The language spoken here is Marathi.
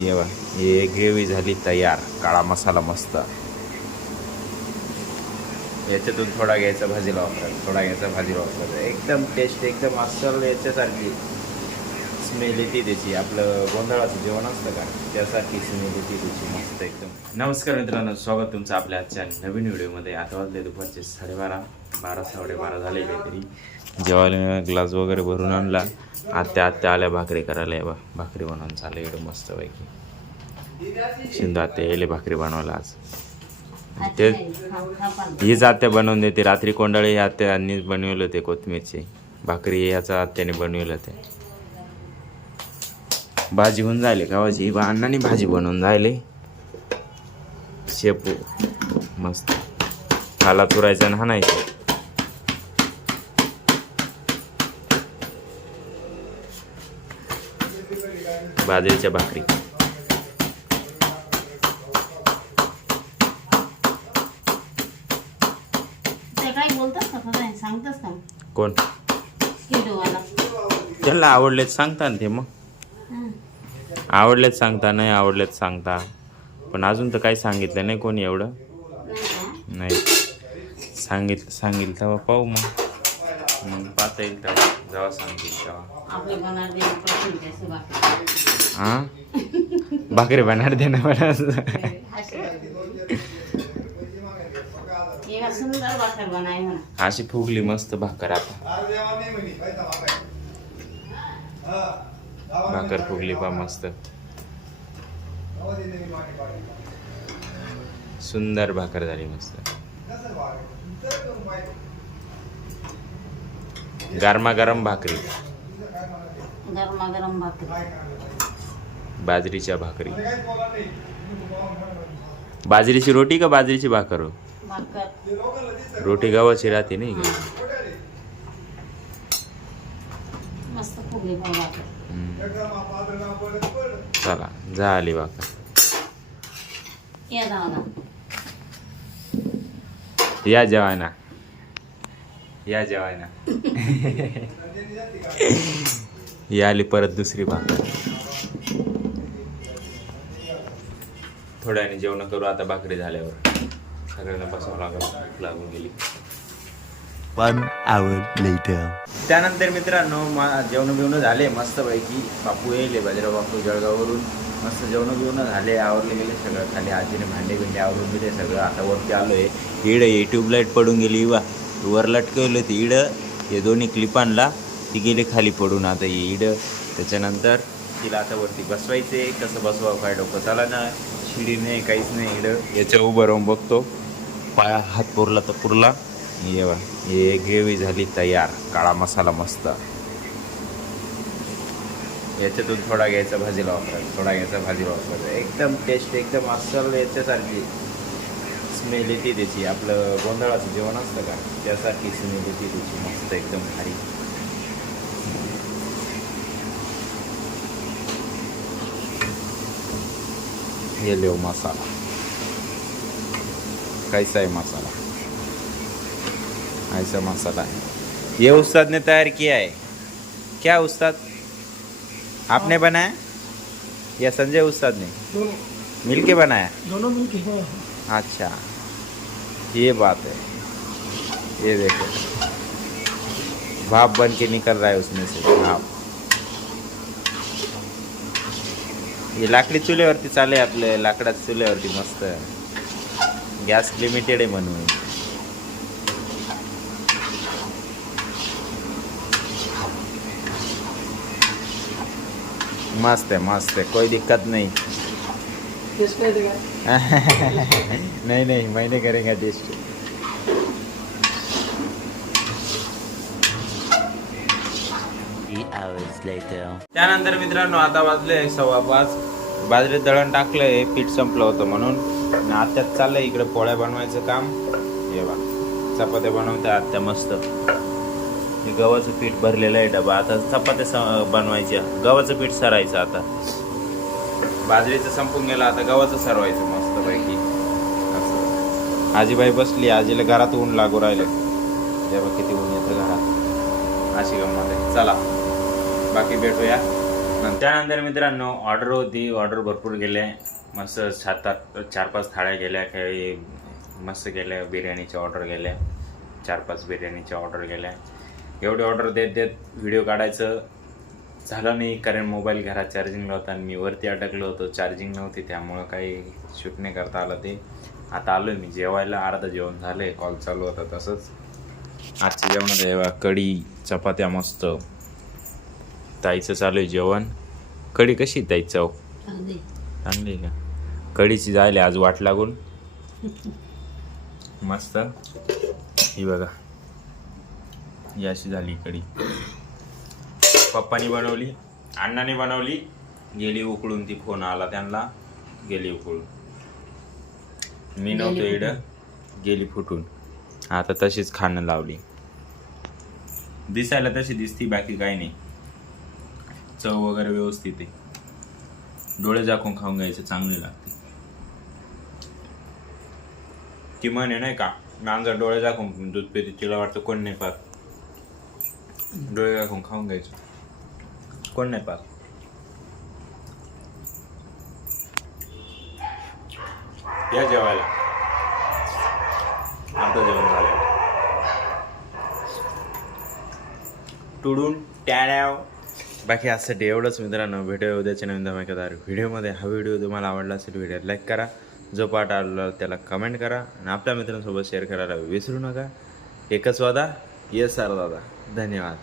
ये बा, हे ग्रेव्ही झाली तयार. काळा मसाला मस्त. याच्यातून थोडा घ्यायचा भाजीला वापरायचा, थोडा घ्यायचा भाजीला वापरायचा. एकदम टेस्ट एकदम अस्सल याच्यासारखी स्मेल येते त्याची. आपलं गोंधळाचं जेवण असतं का त्यासारखी स्मेल येते त्याची मस्त एकदम. नमस्कार मित्रांनो, स्वागत तुमचं आपल्या आजच्या नवीन व्हिडिओमध्ये. आता वाजले दुपारचे 12:30 12:30 झाले काहीतरी. जेवायला ग्लास वगैरे भरून आणला. आत्या आल्या भाकरी करायला. बा भाकरी बनवून चालू इकडं मस्तपैकी. शिंदू आत्या येले भाकरी बनवायला आज. ते हीच आत्या बनवून देते. रात्री कोंडाळे ह्या आत्यानीच बनवलं होते कोथमीरची भाकरी. याचा आत्याने बनवलं ते. भाजी होऊन जायले गावाची. अण्णांनी भाजी बनवून जायले. शेपू मस्त खाला चुरायचा आणि हाणायचं. बाजरीच्या भाकरी. कोण त्याला आवडलेत सांगता ना ते. मग आवडलेत सांगता, नाही आवडलेत सांगता. पण अजून तर काही सांगितलं नाही कोणी एवढं. नाही सांगितलं तेव्हा पाहू. मग पाहता येईल तेव्हा, जेव्हा सांगतील तेव्हा. हां भाकरी बनणार दे ना मला. अशी फुगली मस्त भाकर. आता भाकर फुगली पा मस्त. सुंदर भाकर झाली मस्त. गरमागरम भाकरी. गरमागरम भाकरी. बाजरीच्या भाकरी. बाजरीची रोटी का बाजरीची भाकर हो? रोटी गव्हाची राहते नाही का? मस्त फुगली भाकर. चला झाली भाकर. या दादा या जेवायना, या जेवायना. या आली परत दुसरी भाकर. थोड्याने जेवण करू आता. भाकरी झाल्यावर सगळ्यांना बसावं लागून गेली. 1 hour later. त्यानंतर मित्रांनो जेवण बिवणं झाले मस्तपैकी. बापू येईल बाजरा बापू जळगाववरून. मस्त जेवण बिवणं झाले, आवरले गेले सगळं. खाली आजीने भांडे बिंडे आवरून दिले सगळं. आता वरती आलो आहे. इडं हे ट्यूबलाईट पडून गेली वा. वर लटकवलं ती इडं. हे दोन्ही क्लिपांना ती गेली खाली पडून. आता ही इडं त्याच्यानंतर तिला आता वरती बसवायचे. कसं बसवावं काय डोकं चाला ना. शिडी नाही काहीच नाही. इडं याच्या उभं राहून बघतो. पाया हात पुरला तर पुरला. ये बा, हे ग्रेव्ही झाली तयार. काळा मसाला मस्त. याच्यातून थोडा घ्यायचा भाजीला वापरायचा, थोडा घ्यायचा भाजीला वापरायचा. एकदम टेस्ट एकदम अस्सल याच्यासारखी स्मेल येते त्याची. आपलं गोंधळाचं जेवण असतं का त्यासारखी स्मेल येते त्याची मस्त एकदम भारी. ये लो मसाला. कैसा है मसाला? ऐसा मसाला है. ये उस्ताद ने तैयार किया है क्या? उस्ताद आपने बनाया या संजय उस्ताद ने? दोनों मिलके बनाया? दोनों मिलके. अच्छा ये बात है. ये देखो भाप बन के निकल रहा है उसमें से भाप. हे लाकडी चुल्यावरती चालू आहे. आपल्या लाकडाच्या चुल्यावरती मस्त. गॅस लिमिटेड आहे म्हणून. मस्त है मस्त है, कोई दिक्कत नहीं. टेस्ट कर देगा. नहीं नहीं मैं नहीं करेंगे टेस्ट. त्यानंतर मित्रांनो आता वाजले 5:15. बाजरीत दळण टाकलंय. पीठ संपलं होतं म्हणून. आत्यात चाललंय इकडे पोळ्या बनवायचं काम. हे बा चपात्या बनवते आत्या मस्त. हे गव्हाचं पीठ भरलेलं आहे डबा. आता चपात्या बनवायच्या. गव्हाचं पीठ सरायचं आता. बाजरीचं संपून गेलं, आता गव्हाचं सरवायचं मस्तपैकी असं. आजीबाई बसली. आजीला घरात ऊन लागू राहिलं. जेव्हा किती ऊन येतं घरात. अशी गंमत आहे. चला बाकी भेटूया त्यानंतर मित्रांनो ऑर्डर होती, ऑर्डर भरपूर गेले, मस्त 4-5 थाळ्या गेल्या, काही मस्त गेल्या, बिर्याणीच्या ऑर्डर गेल्या, 4-5 बिर्याणीच्या ऑर्डर गेल्या. एवढे ऑर्डर देत देत व्हिडिओ काढायचं झालं नाही, कारण मोबाईल घरात चार्जिंगला होता आणि मी वरती अटकलो होतो, चार्जिंग नव्हती, त्यामुळं काही शूट नाही करता आलं. ते आता आलो मी जेवायला, अर्धा जेवण झालं आहे, कॉल चालू होता. तसंच आजच्या जेवणात आहे कढी, चपात्या मस्त, ताईचं चालू आहे जेवण. कढी कशी ताई चव? चांगली. चांगली आहे का? कढीची जायला आज वाट लागून मस्त. ही बघा, ही अशी झाली कढी. पप्पानी बनवली, अण्णाने बनवली, गेली उकळून. ती फोन आला त्यांना, गेली उकळून. मी नव्हतो इकडं, गेली फुटून. आता तशीच खाणं लावली. दिसायला तशी दिसती, बाकी काही नाही. चव वगैरे व्यवस्थित आहे. डोळे झाकून खाऊन घ्यायचं, चांगली लागते. ती म्हणे नाही का, मांजर डोळे झाकून दूध पिते, तिला वाटतं कोण नाही पाहत. डोळे झाकून खाऊन घ्यायचं, कोण नाही पाहत. या जेवायला, आता जेवण झालं. टुडून टॅड्याव. बाकी आजसाठी एवढंच मित्रांनो. भेटूया उद्याच्या नवीन धमाकेदार व्हिडिओमध्ये. हा व्हिडिओ तुम्हाला आवडला असेल, व्हिडिओ लाईक करा, जो पार्ट आवडला त्याला कमेंट करा आणि आपल्या मित्रांसोबत शेअर करायला विसरू नका. एकच वादा, येस सर दादा. धन्यवाद.